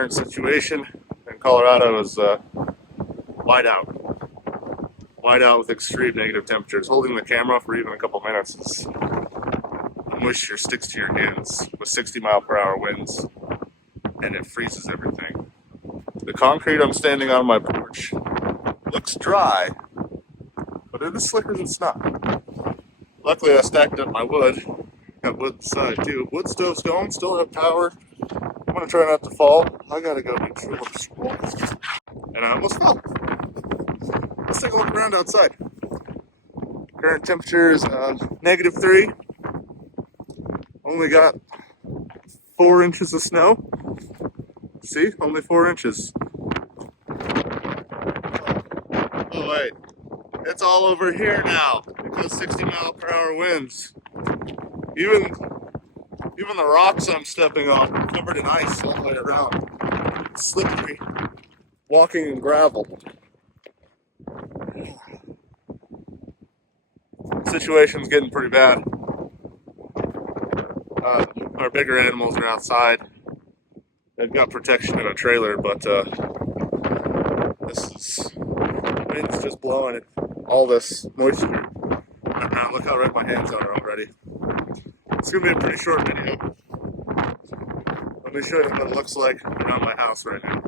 Current situation in Colorado is white out. White out with extreme negative temperatures. Holding the camera for even a couple minutes is moisture sticks to your hands with 60-mile-per-hour winds, and it freezes everything. The concrete I'm standing on my porch looks dry, but it is slicker than snot. Luckily, I stacked up my wood. Got wood inside too. Wood stove's going, still have power. I'm gonna try not to fall. I gotta go do some more school. And I almost fell. Let's take a look around outside. Current temperature is -3. Only got 4 inches of snow. See, only 4 inches. Oh wait, it's all over here now because 60-mile-per-hour winds. Even the rocks I'm stepping on are covered in ice all the way around. It's slippery, walking in gravel. Situation's getting pretty bad. Our bigger animals are outside. They've got protection in a trailer, but the wind's just blowing it. All this moisture. Look how red my hands are already. It's gonna be a pretty short video. Let me show you what it looks like around my house right now.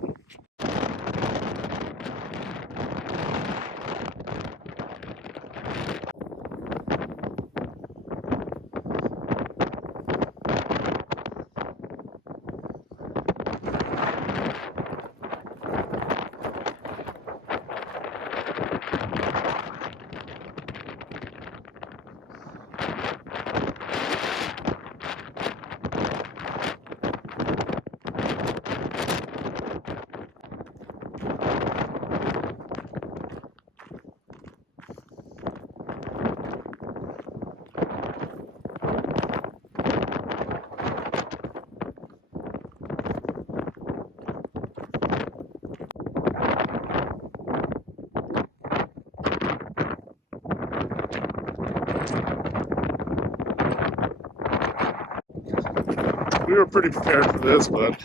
We were pretty prepared for this, but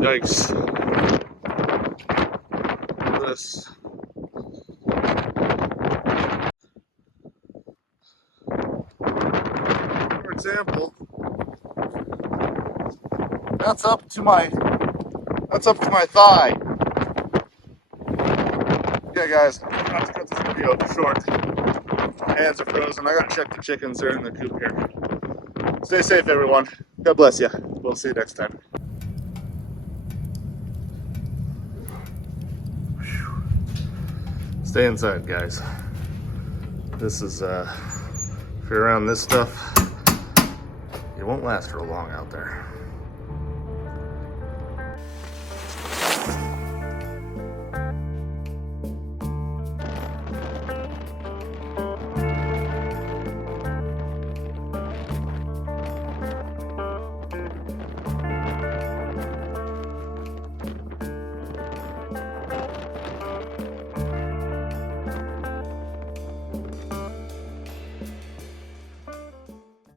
yikes. This. For example, that's up to my thigh. Yeah, guys, I'm not to cut this video short. My hands are frozen. I gotta check the chickens. They're in the coop here. Stay safe, everyone. God bless you. We'll see you next time. Stay inside, guys. This is, if you're around this stuff, it won't last real long out there.